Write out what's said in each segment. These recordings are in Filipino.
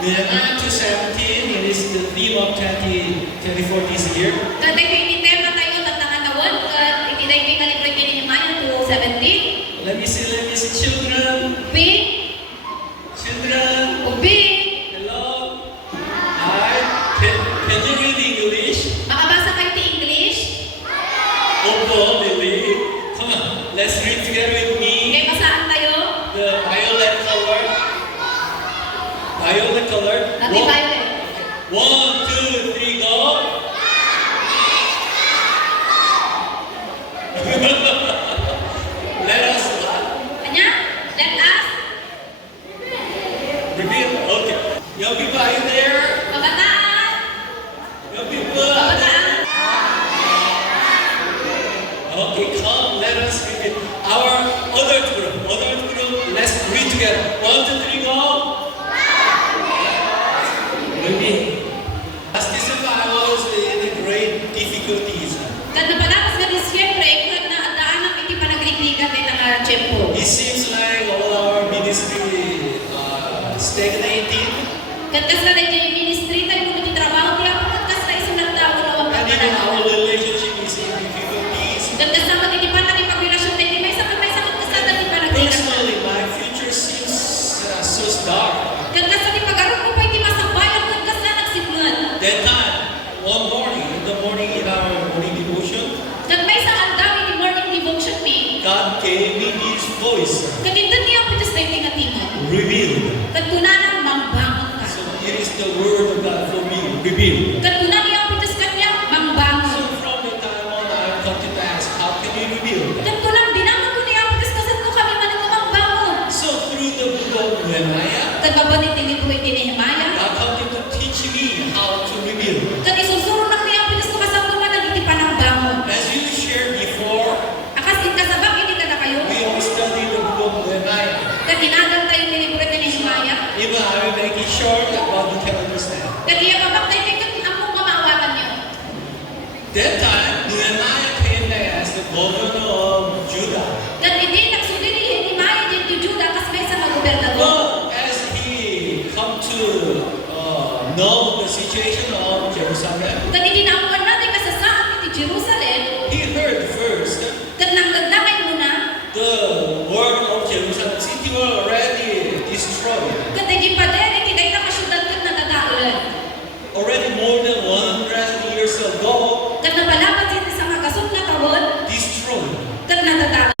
Nehemiah 2:17, it is the theme of 2024 this year. Katay kay ni tema tayo tatangan tawon kat itiday kay kalibro kay Nehemiah 2:17. Let me see, children. Big, Children, big. hello. Hi. Can you read English? Makabasa kayo ti English? Opo, Lily. Come on, let's read together with me. Kay basaan tayo? The violet color. Violet color. Ati violet. 1, 2, 3, go. Let us Kanya? Let us. reveal. Okay. Young people, are you there? Kabataan. Young people. Kabataan. Okay, come. Let us repeat. Our adult group. Let's read together. 1, 2, 3, go. Maybe. Last December, I was in great difficulties. Kat napadapas nga din siyempre, kat na adaan ang iti panagriklikan kay naka-tiyempo. It seems like all our ministry stagnated, Kat kas na rin yung ministry tayo kung iti trabaho tiya po, kat kas na isang nagtao na wag and even our relationship is in difficulties. kat kas na matitipan na ipagrelasyon tayo, may sakit kas na iti panagriklikan. Personally, my future seems so dark. Kat kas na ipagaroon ko pa iti masabayan, kat kas na nagsimlan. That time, one morning, in our morning devotion, Kat may sa andam iti morning devotion me, God gave me this voice, kat ito niya po just tayo tingatingan. revealed. Kat kunanang mangbangon ka. So it is the word of God for me, revealed. Kat kunan niya po just kanya So mangbangon. from the time on, I've come to ask, how can you reveal that? Kat kunang binangon ko niya po just kasan ko kami man ito mangbangon. So through the book of Nehemiah, Kat babanit ini po iti Nehemiah. God helped to teach me how to reveal. Kat isusuro na niya po just kasan ko man iti panangbangon. As you shared before, Akas kasabak ini kada kayo. we always study the book of Nehemiah. Kat inagal tayo ni libro ni Nehemiah. Even I will make it short about you can understand. Kat iya babak tayo kat among kamawatan niyo. That time, Nehemiah came back as the governor of Judah. Kat hindi nagsuli ni Nehemiah dito Juda kas may sa gobernador. But as he come to know the situation of Jerusalem, Kat hindi naamuan natin kasasaan iti Jerusalem. he heard first Kat nangdagdagay muna. the word of Jerusalem city were already destroyed. Kat hindi pa din iti day nakasyudad kat natataulan. Already more than 100 years ago, Kat napalapat iti sa makasok na tawon. destroyed. Kat natataulan.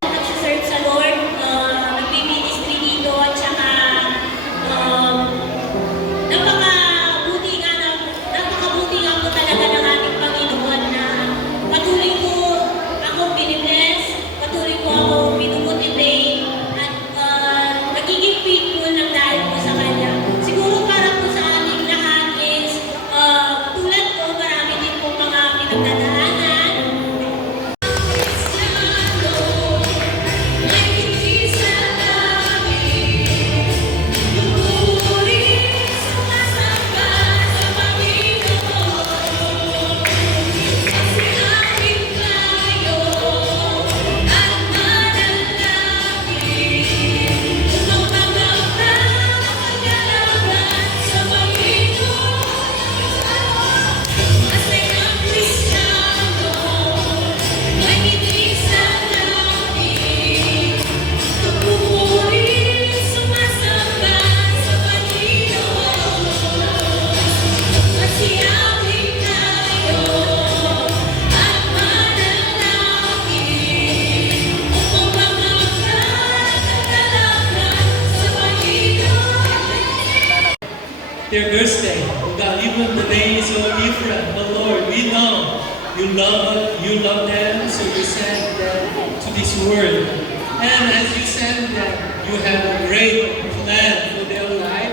Nagsiserve sa Lord, nagmi-ministry dito at saka napakabuti nga po talaga ng ating Panginoon na patuloy po akong binibless, patuloy po akong pinumotivate at nagiging faithful ng dahil po sa Kanya. Siguro para po sa ating lahat is tulad ko, marami din po mga pinagdadaanan. Their birthday, oh God, even the day is so different. But Lord, we know you love them, so you send them to this world. And as you send them, you have a great plan for their life.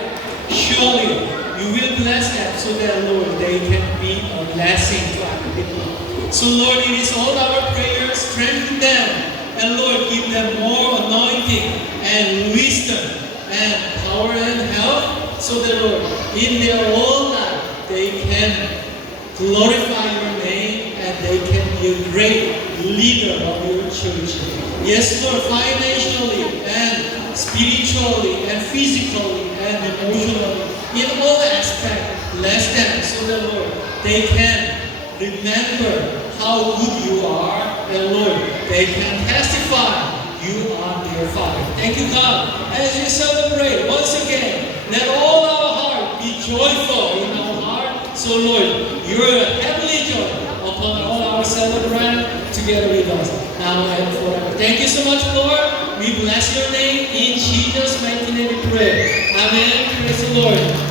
Surely you will bless them so that, Lord, they can be a blessing to other people. So Lord, it is all our prayers, strengthen them. And Lord, give them more anointing and wisdom and power and help. So that, Lord, in their whole life, they can glorify your name and they can be a great leader of your church. Yes, Lord, financially and spiritually and physically and emotionally, in all aspects, bless them so that, Lord, they can remember how good you are, and Lord, they can testify you are their Father. Thank you, God. As we celebrate once again, let all our heart be joyful in our heart. So, Lord, your heavenly joy upon all our celebrant together with us now and forever. Thank you so much, Lord. We bless your name in Jesus' mighty name. We pray. Amen. Praise the Lord.